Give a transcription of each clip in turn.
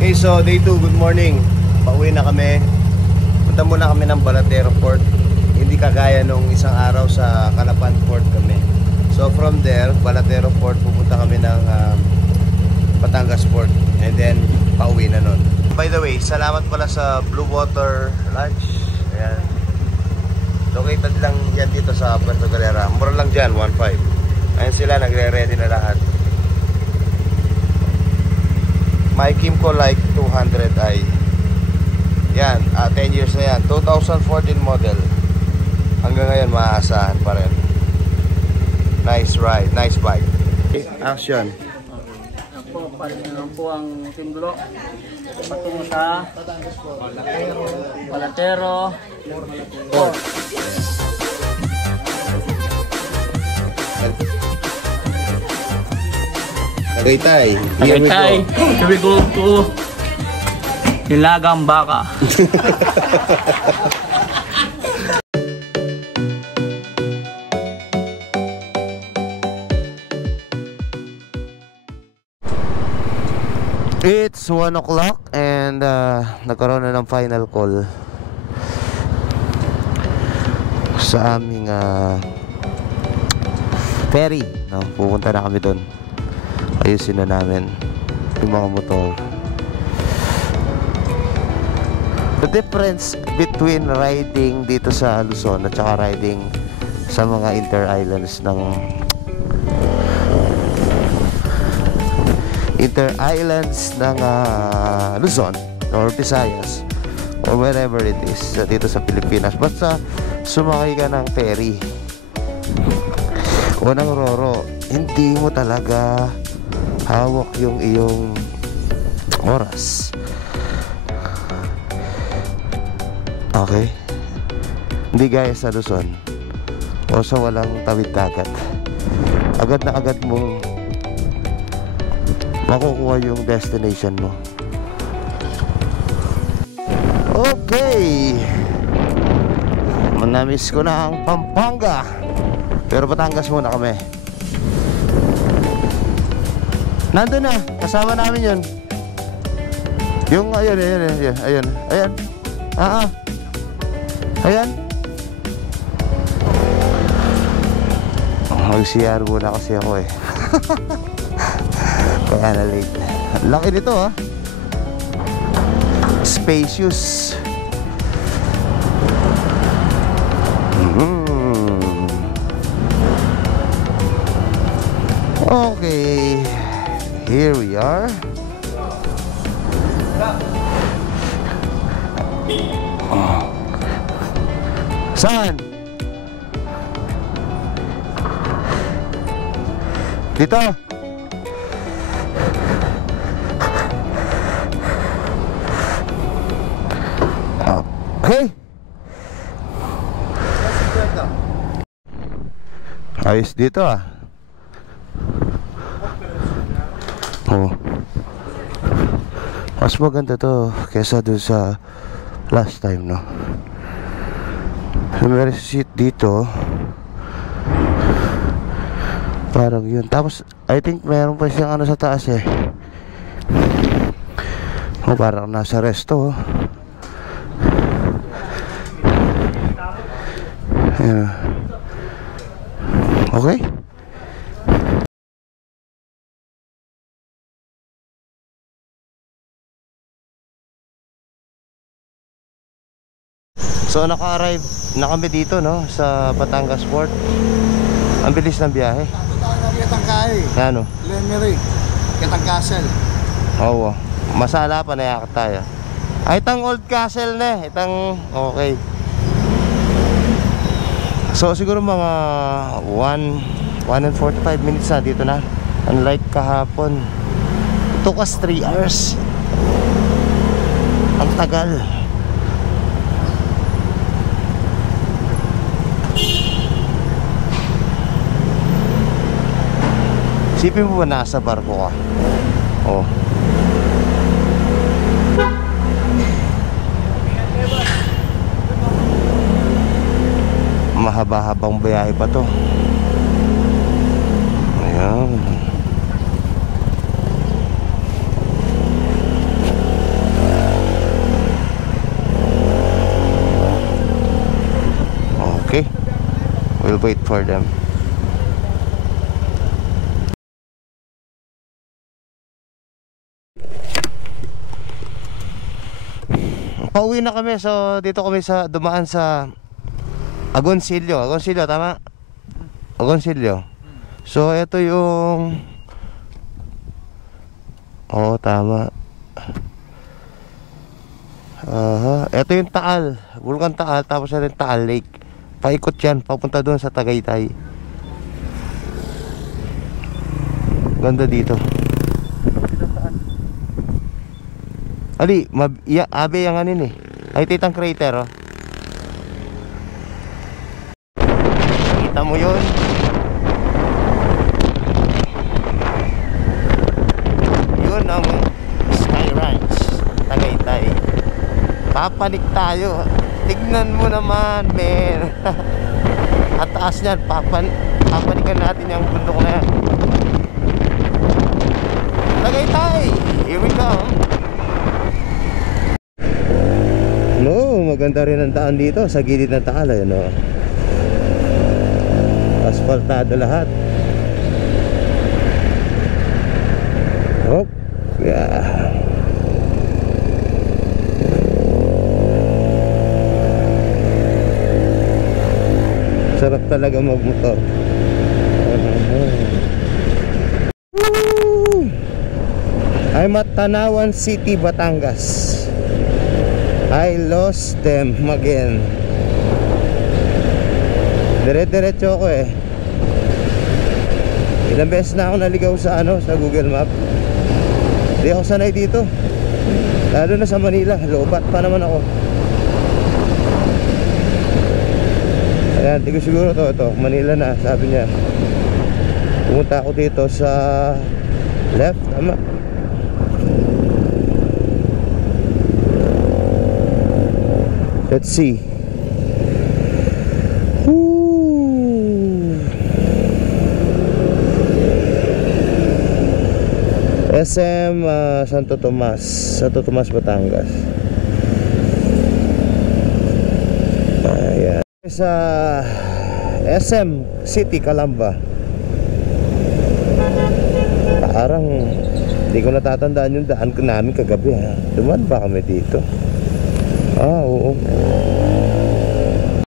Okay, so day 2, good morning. Pauwi na kami. Punta muna kami ng Balatero Port. Hindi kagaya nung isang araw sa Calapan Port kami. So from there, Balatero Port, pupunta kami ng Batangas Port. And then, pauwi na nun. By the way, salamat pala sa Blue Water Lodge. Ayan. Located lang yan dito sa Puerto Galera. Mura lang dyan, 1.5. Ayan sila, nagre-ready na lahat. My Kimco like 200i. Yan, 10 years na yan. 2014 model. Hanggang ngayon maaasahan pa rin. Nice ride, nice bike. Action. Ako, parin na lang po ang Timbulo. Patungo sa Balatero Port. Tagaytay. Tagaytay. Here we go to Nilagang Baka. It's 1 o'clock and nagkaroon na ng final call sa aming ferry, no? Pupunta na kami doon. Ayusin na namin yung mga motor. The difference between riding dito sa Luzon at saka riding sa mga inter-islands ng Luzon or Visayas or wherever it is dito sa Pilipinas, basta sumakay ka ng ferry o ng roro, hindi mo talaga hawak yung iyong oras. Okay? Hindi gaya sa Luzon o sa walang tawid dagat. Agad na agad mong makukuha yung destination mo. Okay, manamiss ko na ang Pampanga, pero Batangas muna kami. Nandun na, kasama namin yun. Yung ayun. Ayan. Mag-CR muna kasi ako eh. Kaya na late. Laki nito ha. Spacious. Okay, here we are. Saan? Dito. Okay. Ayos dito ah. Oh. Mas maganda to kesa doon sa last time, no? May seat dito. Parang yun. Tapos I think meron pa siyang ano sa taas eh. Oh, parang nasa resto oh. Yeah. Okay. So naka-arrive na kami dito, no, sa Batangas Port. Ang bilis ng biyahe. Kitangkay. Ano? Lemery. Kitang Castle. Oo. Masala pa na yakat tayo. Ay, itang Old Castle na. Itang, okay. So siguro mga 1 and 45 minutes na dito na. Unlike kahapon, it took us 3 hours. Ang tagal. Sipin mo ba nasa barko ka? Oh. Mahaba-habang biyahe pa to. Ayan. We'll wait for them. Pauwi na kami, so dito kami sa dumaan sa Agoncillo. Agoncillo, tama? Agoncillo. So ito yung tama. Ito yung Taal, Vulcan Taal, tapos ito yung Taal Lake. Paikot yan, papunta doon sa Tagaytay. Ganda dito. Ali, abe yang anin eh. Ay, titang crater, oh. Kita mo yun? Yun ang Sky Ranch, Tagaytay. Papanik tayo. Tignan mo naman, men. At taas niyan, papanikan natin yung bundok na yan. Tagaytay, here we come. No, maganda rin ang daan dito sa gilid ng Taal, ayun, no. Asfaltado lahat. Oh, yeah. Sarap talaga magmotor. I'm at Tanawan City, Batangas. I lost them again. Dire-diretso ako eh. Ilang beses na ako naligaw sa sa Google Map. Hindi ako sanay dito. Lalo na sa Manila, lobat pa naman ako. Ayan, di ko siguro ito, Manila na, sabi niya. Pumunta ako dito sa left, tama. Let's see. SM Santo Tomas, Batangas. Ayan. Sa SM City, Calamba. Parang hindi ko natatandaan yung daan ko namin kagabi, ha. Dumaan ba kami dito? Oo.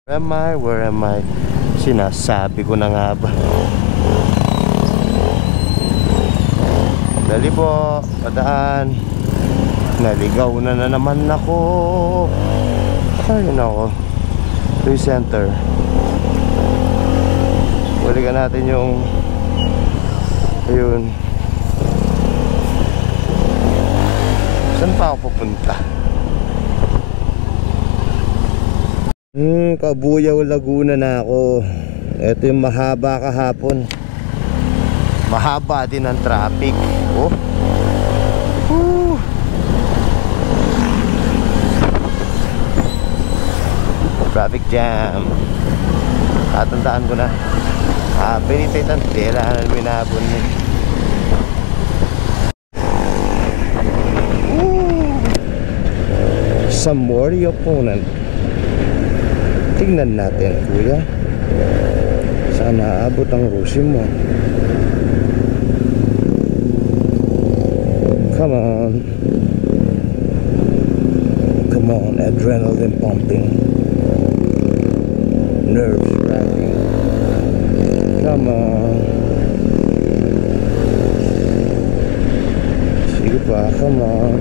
Where am I? Sinasabi ko na nga ba. Dali po, padaan. Naligaw na naman ako. Ayun ako. Toy Center. Balikan natin yung ayun. Saan pa ako pupunta? Kabuyaw, Laguna na ako. Ito yung mahaba kahapon. Mahaba din ang traffic. Oh. Woo. Traffic jam. Tatandaan ko na. Pinititan. Kailangan minabon yun. Some more opponent. Tingnan natin, kuya. Saan naabot ang rusi mo? Come on. Come on, adrenaline pumping. Nerves wracking. Come on. Sige pa, come on.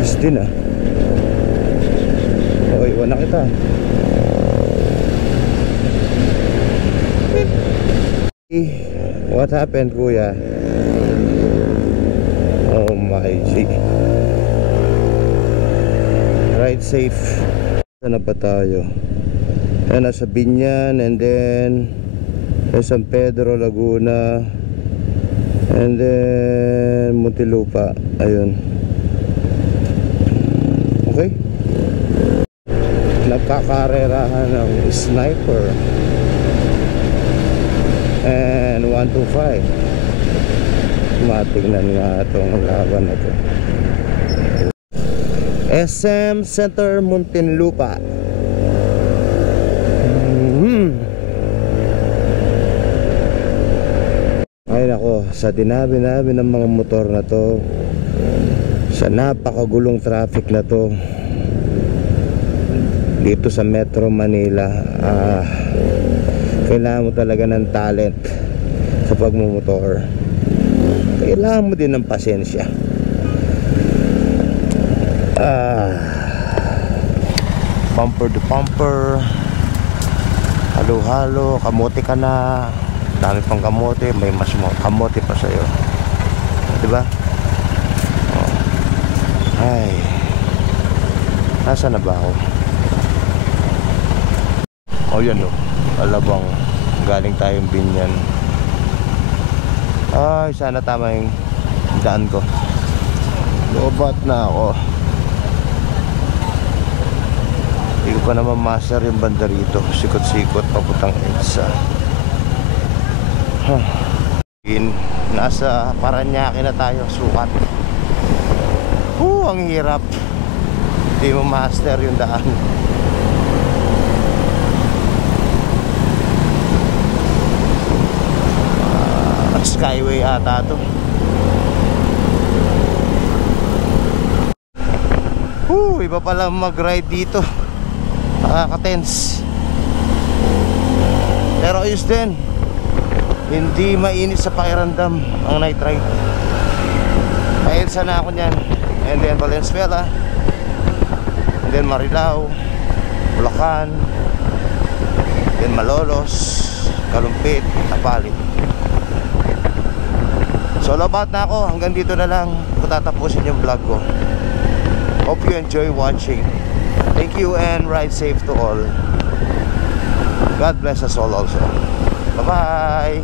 Gusto na. Okay, iwan na kita. What happened, kuya? Oh my G. Ride safe. Saan na ba tayo? Ayan, nasa Binyan, and then San Pedro, Laguna, and then Muntinlupa. Ayun. Okay. Nagkakarerahan ng sniper and 125. Matignan nga itong laban na ito. SM Center, Muntinlupa. sa dinabi-nabi ng mga motor na to, sa napakagulong traffic na to dito sa Metro Manila, kailangan mo talaga ng talent sa pagmumotor. Kailangan mo din ng pasensya. Bumper to bumper, halo-halo, kamote ka na, dami pang kamote, may mas kamote pa sa'yo, diba? Ay, nasa na ba ako? Oh, yan o, alabang galing tayong Binyan. Ay, sana tama yung daan ko. Lobat na ako. Hindi ko pa naman master yung banda rito. Sikot-sikot papuntang EDSA. Nasa Paranaque na tayo, sukat. Ang hirap. Hindi mo master yung daan. Skyway ata to. Iba pala mag-ride dito. Nakaka-tense. Pero ayos din. Hindi mainit sa pakiramdam ang night ride. Paelsa na ako niyan. And then Valenzuela, and then Marilao, Bulacan, then Malolos, Kalumpit, Tapalit. So labat na ako. Hanggang dito na lang ko tatapusin yung vlog ko. Hope you enjoy watching. Thank you and ride safe to all. God bless us all also. Bye bye.